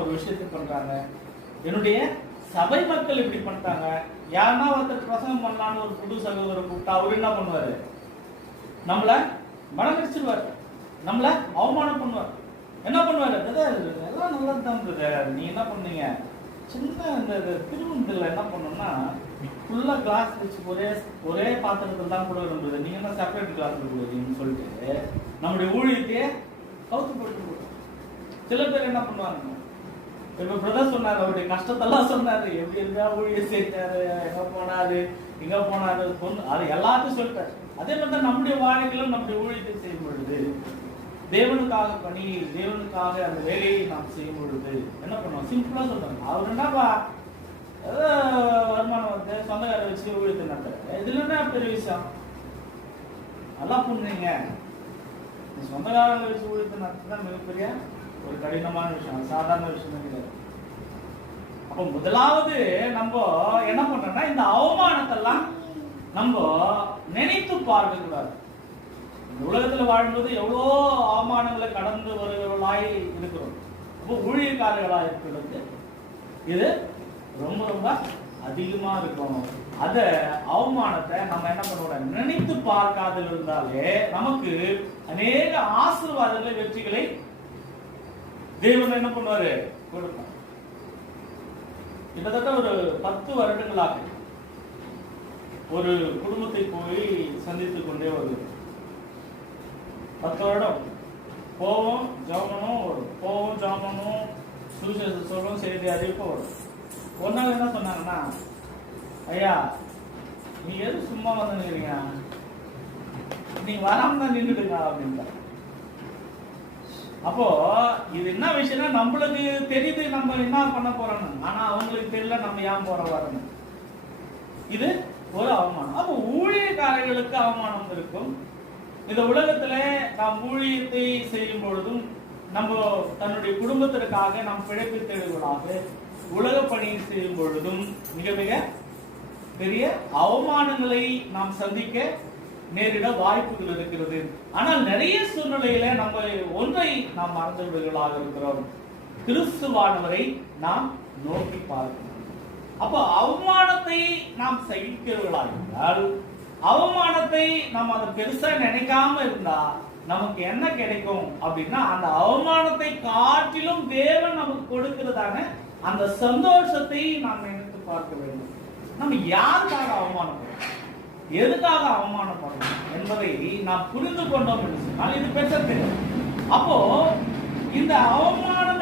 ஒரு விஷயத்தை பண்றாங்க, என்னுடைய சபை மக்கள் இப்படி பண்ணிட்டாங்க. யாருன்னா ஒருத்தர் பிரசங்கம் பண்ணலான்னு ஒரு புது சகோதரர் கூப்பிட்டா அவரு என்ன பண்ணுவாரு? நம்மள மனமிடிச்சிருவாரு, நம்மள அவமானம் பண்ணுவார். என்ன பண்ணுவாரு? எல்லாம் நல்லா தான், நீ என்ன பண்ணீங்க? சின்ன இந்த திருமணத்துல என்ன பண்ணோம்னா ஃபுல்லா கிளாஸ் வச்சு ஒரே பாத்திரத்தில் தான் கூட இருந்தது, நீங்க என்ன செப்பரேட் கிளாஸ் கொடுக்குறீங்கன்னு சொல்லிட்டு நம்முடைய ஊழியத்தையே கவுத்து போட்டு. சில பேர் என்ன பண்ணுவாங்க, இப்ப பிரதர் சொன்னாரு, அவருடைய கஷ்டத்தெல்லாம் சொன்னாரு, எப்படி இருந்தா ஊழியர் சேர்த்தாரு, எங்க போனாரு இங்க போனாரு, அது எல்லாத்தையும் சொல்லிட்டாரு. அதே மாதிரி தான் நம்முடைய வாழ்க்கையிலும் நம்முடைய ஊழியத்தை செய்யும் பொழுது, தேவனுக்காக பணி, தேவனுக்காக அந்த வேலையை நாம் செய்யும் பொழுது என்ன பண்ணுவோம்? சிம்பிளா சொல்றாங்க, அவர் என்னப்பா வருமானம் வந்து சொந்தக்கார வச்சு ஊழியத்தை நடத்துறாரு, இதுல என்ன பெரிய விஷயம்? நல்லா பண்ணுறீங்க, சொந்தக்காரங்களை வச்சு ஊழியத்தை நடத்துதான் மிகப்பெரிய ஒரு கடினமான விஷயம், சாதாரண விஷயம் கிடையாது. அப்போ முதலாவது நம்ம என்ன பண்றோம்னா, இந்த அவமானத்தெல்லாம் நம்ம நினைத்து பார்க்க கூடாது. இந்த உலகத்துல வாழும்போது எவ்வளோ அவமானங்களை கடந்து வருவர்களாய் இருக்கிறோம். அப்போ ஊழியக்காரர்களா இருக்கிறது இது ரொம்ப ரொம்ப அதிகமா இருக்கும். அத அவமானத்தை நம்ம என்ன பண்ணுவோம்? நினைத்து பார்க்காத இருந்தாலே நமக்கு அநேக ஆசீர்வாதங்களை, வெற்றிகளை தேவன் என்ன பண்ணுவாரு? கொடுப்பார். கிட்டத்தட்ட ஒரு 10 வருடங்களாக ஒரு குடும்பத்தை போய் சந்தித்துக் கொண்டே வருது. 10 வருடம் போவோம், ஜாமனும் வரும், போவோம், ஜாமனும் சுவிசேஷம் சொல்லும், செய்தி அறிவிப்பும் வரும். ஒரு நாள் என்ன சொன்னாங்கன்னா, ஐயா நீங்க எது சும்மா வந்து நிக்கிறீங்க, நீங்க வராம தான் நின்றுடுங்க அப்படின்ட்டார். அப்போ இது என்ன விஷயம்னா, நம்மளுக்கு தெரியுது நம்ம என்ன பண்ண போறோம்னு, ஆனா அவங்களுக்கு தெரியல நம்ம ஏன் போற வரணும். இது ஒரு அவமானம். அப்போ ஊழியக்காரர்களுக்கு அவமானம் இருக்கும். இந்த உலகத்துல நாம் ஊழியத்தை செய்யும் பொழுதும், நம்ம தன்னுடைய குடும்பத்திற்காக நாம் பிழைப்பு தேடுவதாக உலக பணியை செய்யும் பொழுதும் மிக மிக பெரிய அவமானங்களை நாம் சந்திக்க நேரிட வாய்ப்புகள் இருக்கிறது. ஆனால் நிறைய சூழ்நிலையில நம்ம ஒன்றை நாம் மறந்துவிடுகளாக இருக்கிறோம், கிறிஸ்துவானவரை நாம் நோக்கி பார்க்கிறோம். அப்போ அவமானத்தை நாம் சகிக்கிறவர்களாக இருந்தால், அவமானத்தை நம்ம அதை பெருசா நினைக்காம இருந்தா நமக்கு என்ன கிடைக்கும் அப்படின்னா, அந்த அவமானத்தை காட்டிலும் தேவன் நமக்கு கொடுக்கிறதான அந்த சந்தோஷத்தை நாம் நினைத்து பார்க்க வேண்டும். நம்ம யாருக்காக அவமானப்படுறோம், எதுக்காக அவமானப்படணும் என்பதை நாம் புரிந்து கொண்டோம் என்று சொன்னால் இது பெற்ற தெரியும். அப்போ இந்த அவமானம்